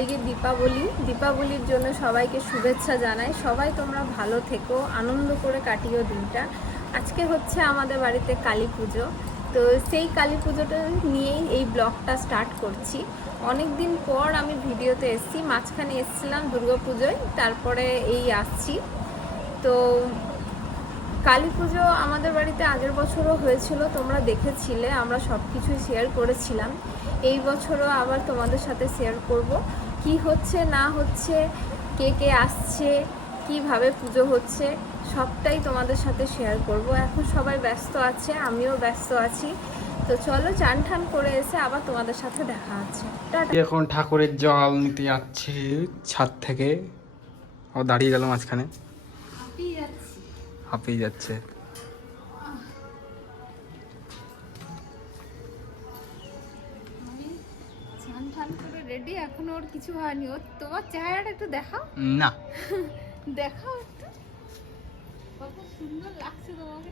আজকে দীপাবলি। দীপাবলির জন্য সবাইকে শুভেচ্ছা জানাই। সবাই তোমরা ভালো থেকো, আনন্দ করে কাটিও দিনটা। আজকে হচ্ছে আমাদের বাড়িতে কালী পুজো। তো সেই কালী পুজোটা নিয়েই এই ব্লগটা স্টার্ট করছি। অনেক দিন পর আমি ভিডিওতে এসেছি, মাঝখানে এসেছিলাম পুজোয়, তারপরে এই আসছি। তো কালী পুজো আমাদের বাড়িতে আগের বছরও হয়েছিল, তোমরা দেখেছিলে, আমরা সব কিছুই শেয়ার করেছিলাম। এই বছরও আবার তোমাদের সাথে শেয়ার করব। কি হচ্ছে না হচ্ছে কে কে আসছে কীভাবে পুজো হচ্ছে সবটাই তোমাদের সাথে শেয়ার করব। এখন সবাই ব্যস্ত আছে আমিও ব্যস্ত আছি। তো চলো চান ঠান করে এসে আবার তোমাদের সাথে দেখা হচ্ছে। টাটা। এখন ঠাকুরের জল নিতে যাচ্ছে ছাদ থেকে। ও দাঁড়িয়ে গেল মাঝখানে। হাঁপিয়ে যাচ্ছে। করে রেডি এখন ওর কিছু হয়নি। ও তোমার চেহারাটা একটু দেখাও। না। দেখাও একটু। কত সুন্দর লাগছে তোমাকে।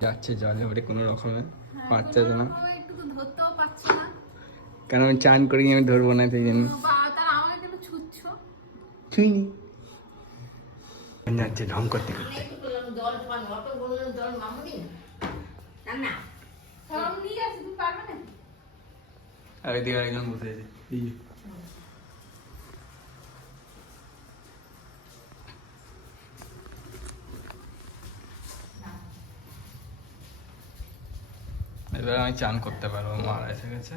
যাচ্ছে জলে ওরে কোনো রকমে হ্যাঁ, পাচ্ছে না। কেন আমি চান করি আমি ধরবো না সেই জন্য। ছুঁইনি। যাচ্ছে ঢং করতে করতে সব নিয়ে আসি তুমি পারবে না আর এদিকে আরেকজন বসে আছে। এবার আমি চান করতে পারব, মা এসে গেছে।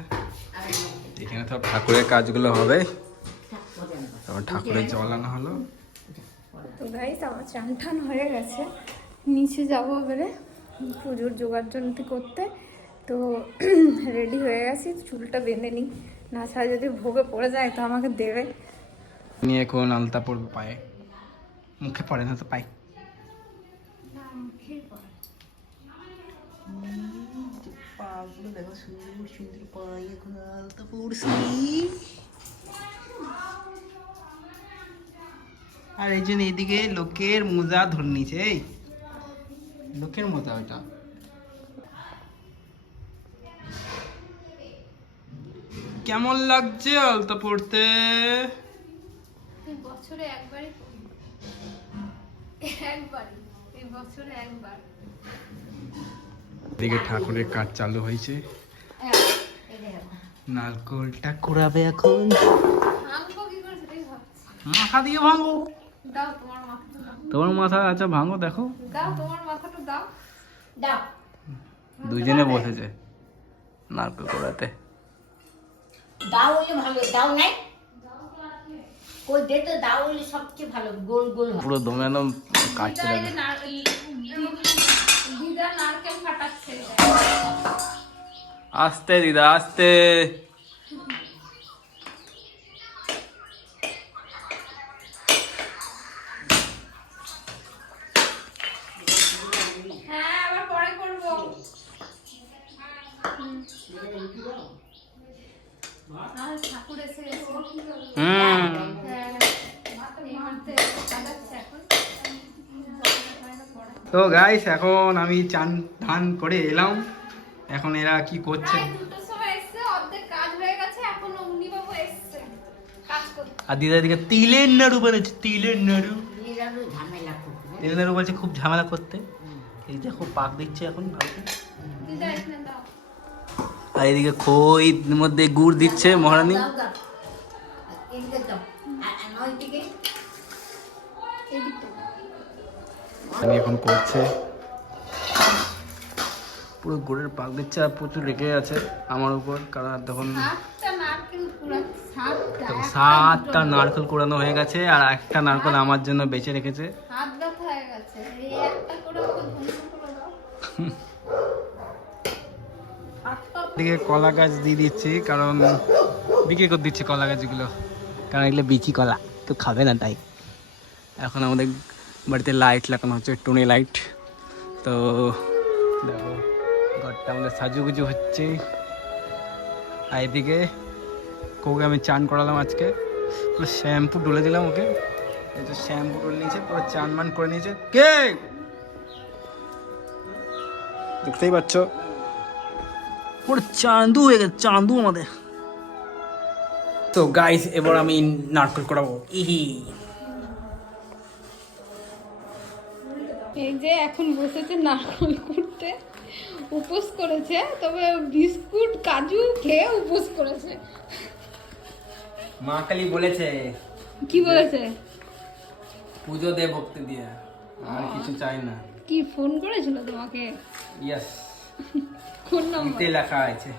এখানে সব ঠাকুরের কাজগুলো হবে। তারপর ঠাকুরের জল আনা হলো। তো গাইস আমার চান টান হয়ে গেছে। নিচে যাব এবারে। পুজোর জন্তি করতে। তো রেডি হয়ে গেছি চুলটা বেঁধে নিই। না ছাড়া যদি ভোগে পড়ে যায় তো আমাকে দেবে। নিয়ে এখন আলতা পড়বে পায়ে। মুখে পড়ে না তো পায়ে। পাগুলো দেখো সুন্দর সুন্দর পায়ে এখন আলতা পড়ছি আর এই জন্য এদিকে লোকের মোজা ধরে নিছে এই লোকের মোজা ওটা কেমন লাগছে আলতা পড়তে? বছরে একবারই। একবারই এই বছরে একবার। এদিকে ঠাকুরের কাজ চালু হয়েছে। নারকলটা কুড়াবে এখন। মাথা দিয়ে ভাঙো তোমার মাথাটা দাও। তোমার মাথা আচ্ছা ভাঙো দেখো। দাও তোমার মাথাটা দাও। দাও। দুজনে বসেছে। নারকেল কুড়াতে। দাও হলে ভালো দাও নাই? কই দে তো দাও হলে সবচেয়ে ভালো গোল গোল পুরো দমে একদম কাটছে দিদা নারকেল ফাটাচ্ছে। আস্তে দিদা আস্তে হ্যাঁ আবার পরে করব আর ঠাকুর এসে গেছে হুম। তো গাইস এখন আমি চান ধান করে এলাম। এখন এরা কি করছে? হয়ে আর দিদা দিকে তিলের নাড়ু বানাচ্ছে তিলের নাড়ু। তিলের নাড়ু বলছে খুব ঝামেলা করতে। এই দেখো পাক দিচ্ছে এখন আর এদিকে খই মধ্যে গুড় দিচ্ছে মহারানী। এদিকে দাও আর আর দিকে আমি এখন করছে পুরো গুড়ের পাক দিচ্ছে আর প্রচুর রেগে আছে আমার উপর কারণ তখন সাতটা নারকেল কোড়ানো হয়ে গেছে আর একটা নারকেল আমার জন্য বেঁচে রেখেছে। হয়ে এদিকে কলা গাছ দিয়ে দিচ্ছি কারণ বিক্রি করে দিচ্ছি কলা গাছগুলো। কারণ এগুলো বিচি কলা, তো খাবে না তাই। এখন আমাদের বাড়িতে লাইট লাগানো হচ্ছে, টুনি লাইট তো দেখো, ঘরটা আমাদের সাজুগুজু হচ্ছে। আর এদিকে কৌকে আমি চান করালাম আজকে। পুরো শ্যাম্পু ডলে দিলাম ওকে। এই তো শ্যাম্পু ডলে নিয়েছে, পুরো চান মান করে নিয়েছে। কে? দেখতেই পাচ্ছ। পুরো চান্দু হয়ে গেছে, চান্দু আমাদের। তো গাইস এবার আমি নারকল করাবো। ইহি। এই যে এখন বসেছে নারকল করতে। উপোস করেছে তবে বিস্কুট কাজু খেয়ে উপোস করেছে। মা কালী বলেছে কি বলেছে? পুজো দে ভক্তি দিয়ে আর কিছু চাই না। কি ফোন করেছিল তোমাকে? ইয়েস কোন নম্বর? লেখা আছে।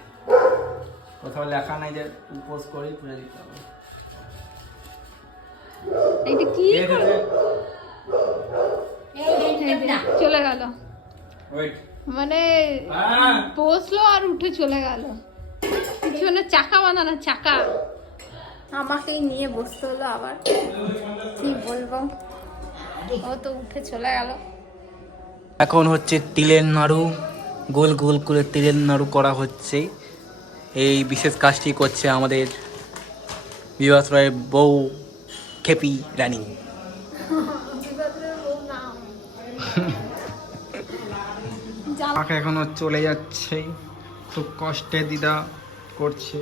কোথাও লেখা নাই যে উপোস করি পুজো দিতে হবে। এইটা কি চলে গেল। মানে হ্যাঁ। বসল আর উঠে চলে গেল। পিছনে চাকা বাঁধানো চাকা। আমাকেই নিয়ে বসতে হলো আবার। কি বলব? ও তো উঠে চলে গেল। এখন হচ্ছে তিলের নাড়ু। গোল গোল করে তিলের নাড়ু করা হচ্ছে। এই বিশেষ কাজটি করছে আমাদের বিভাস রায়ের বউ খেপি রানী। পাখা এখনও চলে যাচ্ছে। খুব কষ্টে দিদা করছে।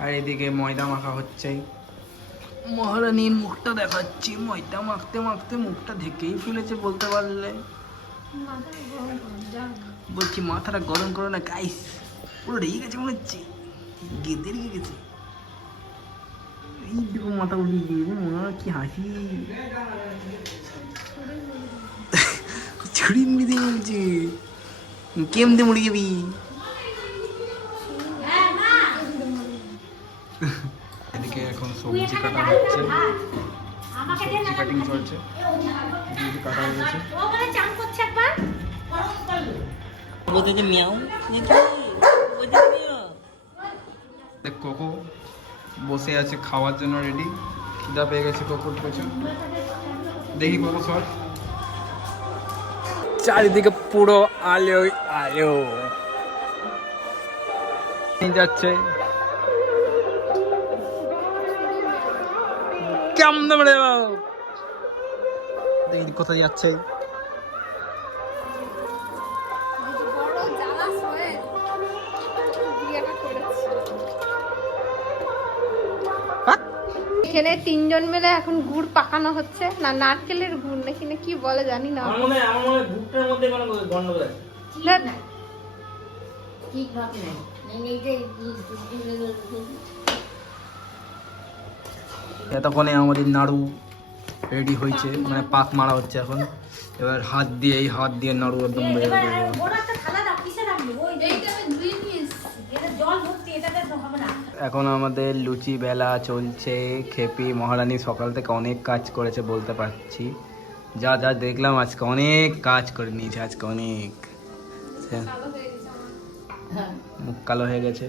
আর এদিকে ময়দা মাখা হচ্ছে। মহারানীর মুখটা দেখাচ্ছি। ময়দা মাখতে মাখতে মুখটা ঢেকেই ফেলেছে বলতে পারলে। বলছি মাথাটা গরম করো না গাইস পুরো রেগে গেছে মনে হচ্ছে। গেদে রেগে গেছে। এই মাথা উঠিয়ে দিয়ে মা কি হাসি। ছুরি মুড়ি দিয়ে বলছে। কেমতে মুড়ি যাবি এদিকে এখন সবজি কাটা হচ্ছে। সবজি কাটিং চলছে। সবজি কাটা হয়ে গেছে। ও বলে চান করছে একবার। বলতে যে মিয়াও কোকো বসে আছে খাওয়ার জন্য রেডি খিদা পেয়ে গেছে কোকোর পেছন। দেখি কোকো সর চারিদিকে পুরো আলো। আলো যাচ্ছে। কেমন দেখি কোথায় যাচ্ছে। এখানে তিনজন মিলে এখন গুড় পাকানো হচ্ছে। না নারকেলের গুড় নাকি না কি বলে জানি না। আমার মনে হয় আমার মনে হয় ভুট্টার মধ্যে কোনো গন্ডগোল আছে। ধ্যাৎ, ঠিক ভাবে নাই নাই এই যে এতক্ষণে আমাদের নাড়ু রেডি হয়েছে। মানে পাক মারা হচ্ছে এখন। এবার হাত দিয়ে এই হাত দিয়ে নাড়ু একদম বের এবার করে দেবো। বড় একটা থালা দাও কিসে রাখব ওই যে এইটা আমি ধুয়ে নিয়ে এসেছি। এটা জল ভর্তি এটাতে তো হবে না এখন আমাদের লুচি বেলা চলছে খেপি মহারানী সকাল থেকে অনেক কাজ করেছে বলতে পারছি। যা যা দেখলাম আজকে অনেক কাজ করে নিয়েছে আজকে অনেক। মুখ কালো হয়ে গেছে।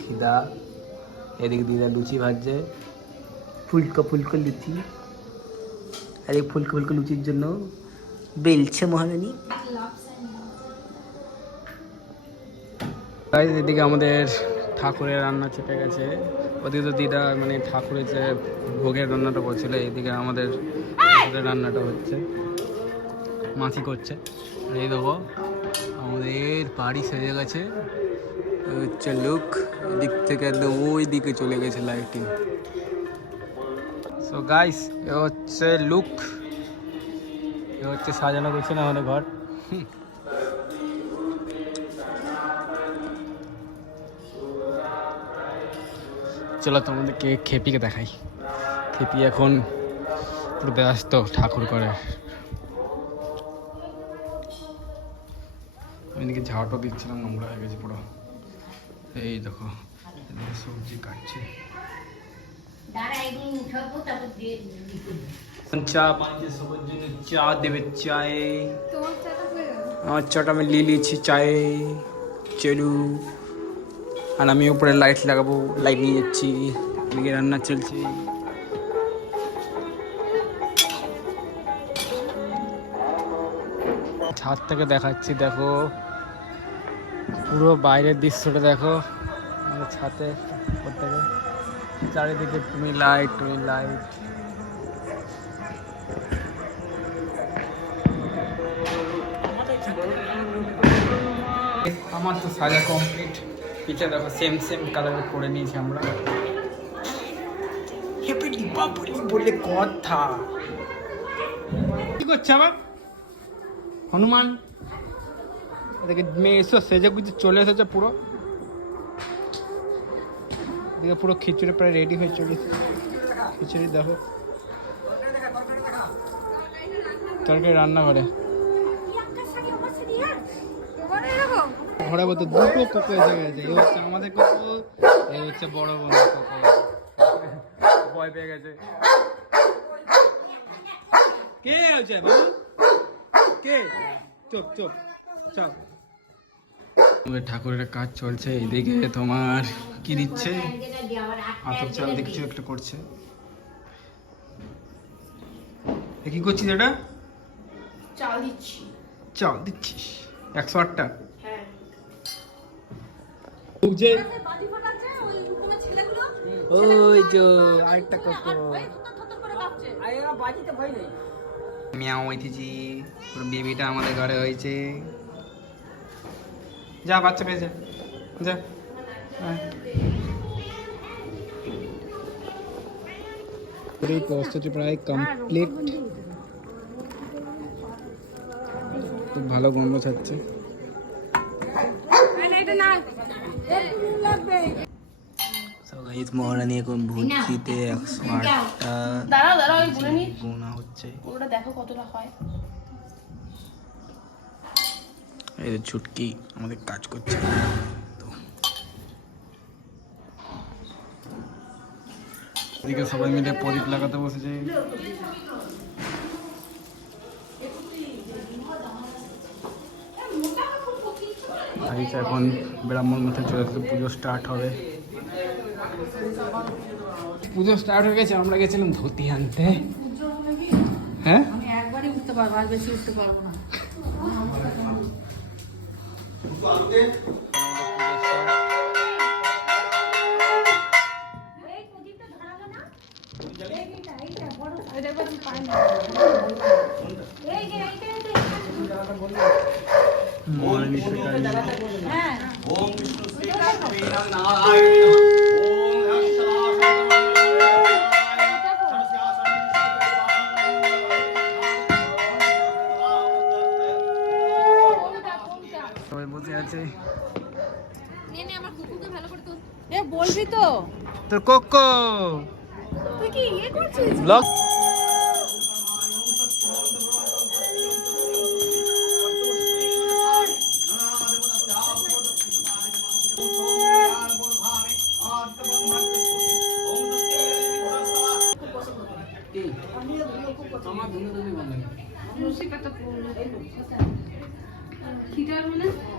খিদা। এদিক দিদা লুচি ভাজছে। ফুলকো ফুলকো লুচি। আর এই ফুলকো ফুলকো লুচির জন্য বেলছে মহারানী। এদিকে আমাদের ঠাকুরের রান্না চেপে গেছে। ওদিকে তো দিদা মানে ঠাকুরের যে ভোগের রান্নাটা করছিল এদিকে আমাদের রান্নাটা হচ্ছে। মাছি করছে। এই দেখো, আমাদের বাড়ি সেজে গেছে। হচ্ছে লুক দিক থেকে একদম ওই দিকে চলে গেছে লাইটিং সো গাইস এ হচ্ছে লুক এ হচ্ছে সাজানো করছে না আমাদের ঘর। চলো তোমাদেরকে খেপিকে দেখাই। খেপি এখন পুরো ব্যস্ত ঠাকুর করে। আমি এদিকে ঝাড়টা দিচ্ছিলাম নোংরা হয়ে গেছে পুরো। এই দেখো সবজি কাটছে। চা বানিয়েছে সবার জন্য চা দেবে চায়ে। আমার চাটা আমি নিয়ে নিয়েছি চায়ে চলু আর আমি উপরে লাইট লাগাবো লাইট নিয়ে যাচ্ছি, এদিকে রান্না চলছে। ছাদ থেকে দেখাচ্ছি, দেখো। পুরো বাইরের দৃশ্যটা দেখো। আমাদের ছাতে থেকে চারিদিকে তুমি লাইট তুমি লাইট আমার তো সাজা কমপ্লিট পিছে দেখো সেম সেম কালারের করে নিয়েছি আমরা। বলে কথা? কি করছে আবার? হনুমান? এদিকে মেয়ে এসো সেজে গুজে চলে এসেছে পুরো। এদিকে পুরো খিচুড়ি প্রায় রেডি হয়ে চলে খিচুড়ি দেখো। তরকারি রান্না করে ঘরে বলতে দুটো কোকো এসে গেছে। এই হচ্ছে আমাদের কোকো এই হচ্ছে বড় বন্ধু কোকো। ভয় পেয়ে গেছে। কে হচ্ছে বাবু কে? চুপ চুপ চুপ। আমাদের ঠাকুরের কাজ চলছে এদিকে তোমার কি দিচ্ছে আতপ চাল দিয়ে কিছু একটা করছে। কি করছিস এটা? চাল দিচ্ছি। চাল দিচ্ছিস। একশো আটটা? যে ওই যে আরেকটা মিয়াও হইতেছি পুরো বেবিটা আমাদের ঘরে হয়েছে। যা বাচ্চা পেয়েছে যা। আয়। পুরো প্রস্তুতি প্রায় কমপ্লিট খুব ভালো গন্ধ ছাড়ছে। So guys, মহারানী এখন ভুজিতে একশো আটটা দাঁড়াও দাঁড়াও আমি বলে নি। গোনা হচ্ছে। পুরোটা দেখো কতটা হয়। এই যে ছুটকি আমাদের কাজ করছে। এদিকে সবাই মিলে প্রদীপ লাগাতে বসেছে। ভাইস এখন ব্রাহ্মণ মধ্যে চলে গেছে পুজো স্টার্ট হবে। পুজো স্টার্ট হয়ে গেছে আমরা গেছিলাম ধুতি আনতে। হ্যাঁ? আমি একবারই উঠতে পারব আর বেশি উঠতে পারব না। হ্যাঁ সবাই বসে আছে বলবি তো তোর কোকো তুই কি ইয়ে করছিস ব্লগ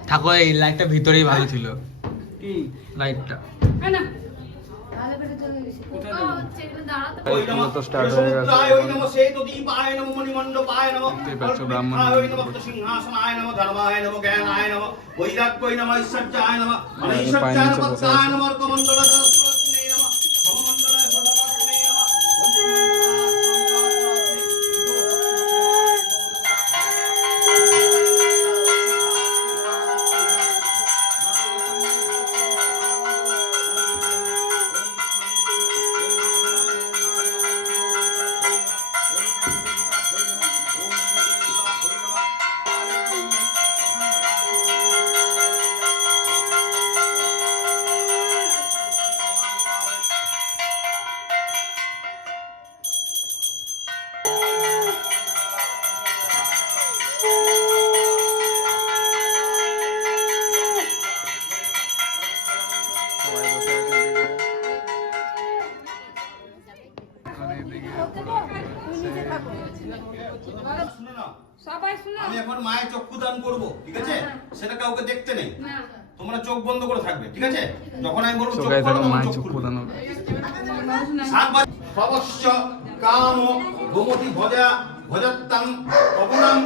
ঠাকুর এই লাইটটা ভিতরেই ভালো ছিল। কি? লাইটটা। তো স্টার্ট হয়ে নমঃ নমঃ নমঃ নমঃ সিংহাসনায় নমঃ ধর্মায় নমঃ জ্ঞানায় নমঃ বৈরাগ্যয় নমঃ ঐশ্বর্যায় নমঃ ঐশ্বর্যায় নিচে ভবশ্চ কাম গোমতি ভজা ভজত্তং পবনং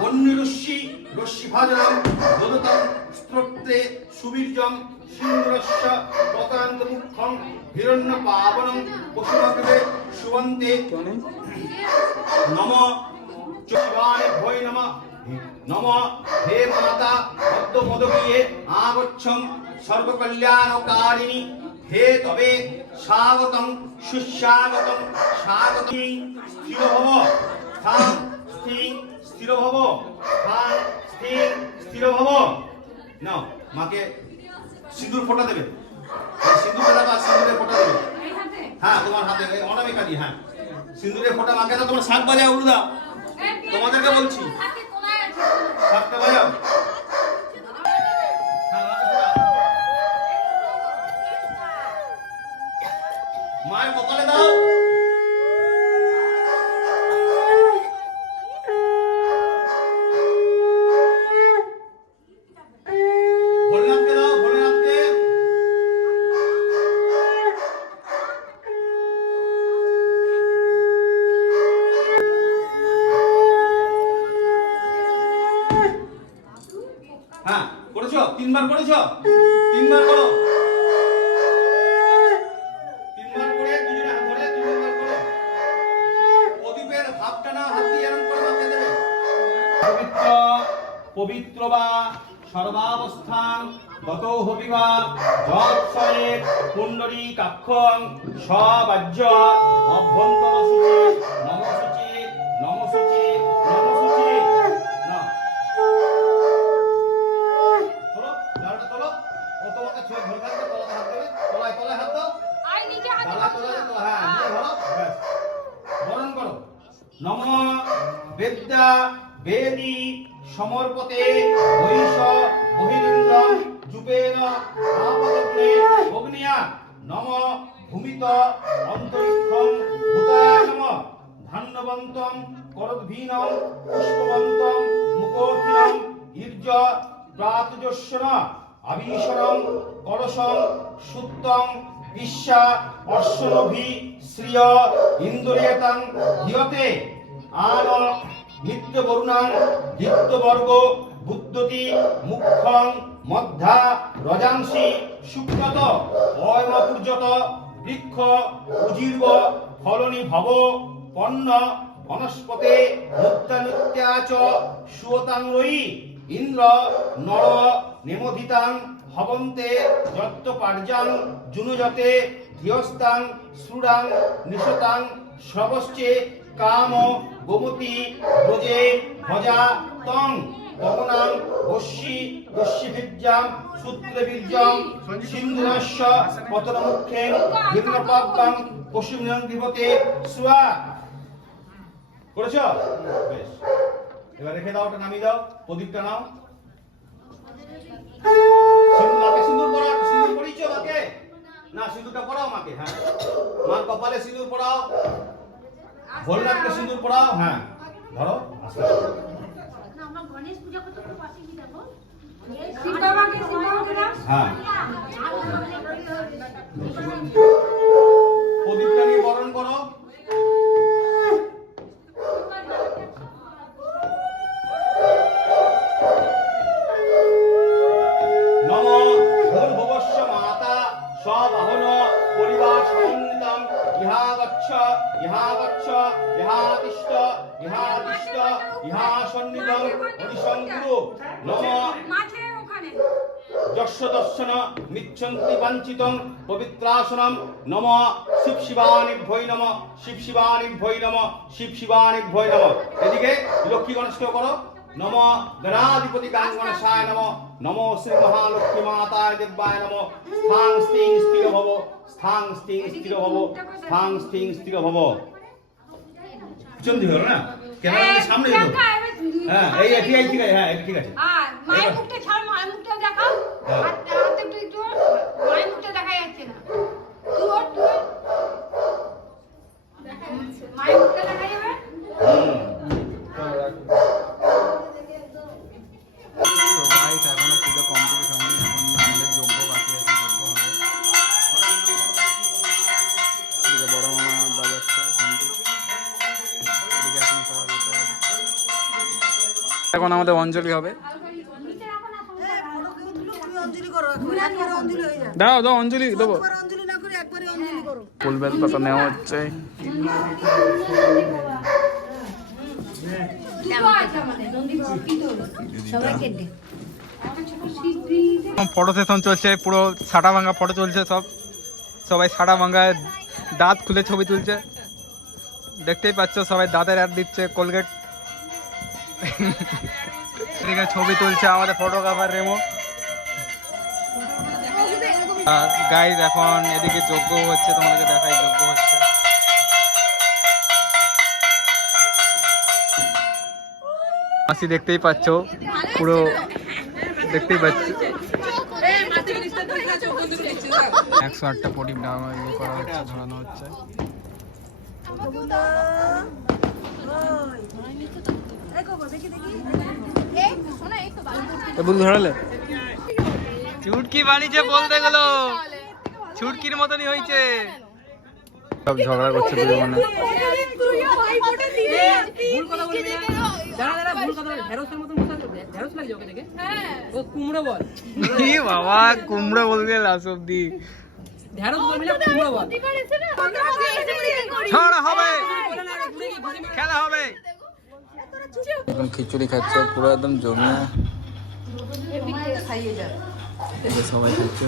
বন্যরশ্মি রশ্মি ভাজনং দদতং স্তোত্রে সুবীর্যং সিংহস্য পতান্ত মুখং হিরণ্য পাবনং পশুমগ্রে সুবন্তে নম শিবায় ভয় নম নম হে মাতা পদ্মমদগীয়ে আগচ্ছম সর্বকল্যাণকারিণী হে তবে স্বাগতম, সুস্বাগতম, স্বাগতম। স্থির ভব স্থান স্থির স্থির ভব স্থান স্থির ভব নাও, মাকে সিঁদুর ফোঁটা দেবে। এই সিঁদুরটা দেবা সিঁদুরে ফোঁটা দেবে। হ্যাঁ তোমার হাতে অনামিকা হ্যাঁ। সিঁদুরে ফোঁটা মাকে দাও, তোমার শাক বাজাও উড়ু দাও তোমাদেরকে বলছি। শাকটা বাজাও হ্যাঁ, মাকে ফোঁটাও। মায়ের কপালে দাও। হ্যাঁ করেছ? তিনবার করেছ? তিনবার করো। পবিত্র বা সর্বাবস্থান গত হবিবা যৎসরে কুণ্ডলী কাক্ষং সবাজ্য অভ্যন্তর সূচি নম সূচি নম সূচি নম না। তোলো ডালটা তোলো। ও তোমাকে ছুঁয়ে ধরে থাকবে তলাতে হাত দেবে। তলায় তলায় হাত দাও। ডালা তলায় তো হ্যাঁ নিয়ে ধরো। ব্যাস। বরণ করো। নম বেদ্যা বেদি সমর্পতে বৈশ বহিরিন্দ্র যুপেন আপদগ্নে অগ্নিয়া নম ভূমিত অন্তরিক্ষম ভূতয়া নম ধান্যবন্তম করদ্ভীনম পুষ্পবন্তম মুখোর্থিনম ঈর্য প্রাতুজস্বন আবিশরম কলসম সুত্তম ঈশা অশ্বনভি শ্রিয় ইন্দুরিয়তাং ধিয়তে আন নিত্য বরুণাং দিত্যবর্গ বুদ্ধতি, মুখ্যং মধ্যা রজাংসি সুব্রত অয়মপূর্যত বৃক্ষ, উজীর্ব, ফলনি ভব, পন্ন, বনস্পতে মুক্তানুত্যা চ সুয়তাংরয়ী ইন্দ্র, নর নেমধিতাং হবন্তে যত্ত পার্যাং জুনুজতে ধিয়স্তাং শ্রুডাং নিশতাং শ্রবশ্চে কাম গোমতি ব্রজে ভজা, তং পবনাং বস্যি বস্যিভির্যাং সূত্রবীর্যং সিন্ধুরস্য পতনমুখে ভিন্নপাব্বাং পশুমিনং বিভতে, সুয়া। করেছ? বেশ। এবার রেখে দাও, ওটা নামিয়ে দাও, প্রদীপটা নাও। মাকে সিঁদুর পরাও, সিঁদুর না, সিঁদুরটা পরাও মাকে হ্যাঁ। মার কপালে সিঁদুর পরাও ভোলনাথকে সিঁদুর পরাও হ্যাঁ। ধরো। আস্তে হ্যাঁ। প্রদীপটা নিয়ে বরণ করো। ইহা তিষ্ঠ ইহা সন্নিধম হরিশঙ্কুরু, নম। যস্য দর্শন মিচ্ছন্তি বাঞ্ছিতং পবিত্রাসনম। নম। শিব শিবানি ভৈ নম। শিব শিবানি ভৈ নম। শিব শিবানি ভৈ নম। এদিকে লক্ষ্মী গণেশকে করো। নম। গণাধিপতি গণেশায় নম। নম শ্রী মহালক্ষ্মী মাতায় দেব্যায় নম। স্থাং স্থিং স্থির ভব। স্থাং স্থিং স্থির ভব। স্থিং স্থির ভব। চন্দি হলো না? ক্যামেরা সামনে এলো হ্যাঁ এই ঠিক আছে ঠিক আছে হ্যাঁ ঠিক আছে। আর মায়ের মুখটা ছাড় মায়ের মুখটা দেখাও। হ্যাঁ। আর হাতে একটু একটু মায়ের মুখটা দেখা যাচ্ছে না। তুই ওর তুই আমাদের অঞ্জলি হবে। দাও দাও অঞ্জলি দেবো। ফুল বেল পাতা নেওয়া হচ্ছে। ফটো সেশন চলছে, পুরো সাটা ভাঙা ফটো চলছে সব। সবাই সাটা ভাঙায় দাঁত খুলে ছবি তুলছে। দেখতেই পাচ্ছ, সবাই দাঁতের অ্যাড দিচ্ছে, কোলগেট। এদিকে ছবি তুলছে আমাদের ফটোগ্রাফার রেমো। আর গাইজ এখন এদিকে যোগ্য হচ্ছে, তোমাদেরকে দেখাই যোগ্য হচ্ছে। মাসি দেখতেই পাচ্ছ, পুরো দেখতেই পাচ্ছ। একশো আটটা প্রদীপ ডাঙা ইয়ে করা হচ্ছে ধরানো হচ্ছে। বুল ধরালে চুটকি বানিয়েছে বলতে গেল। ছুটকির মতনই হয়েছে। সব ঝগড়া করছে দুটো মানে বাবা কুমড়ো বলতে লাস্ট অব্দি। হবে। খেলা হবে। খিচুড়ি খাচ্ছে পুরো একদম জমিয়ে সবাই খাচ্ছে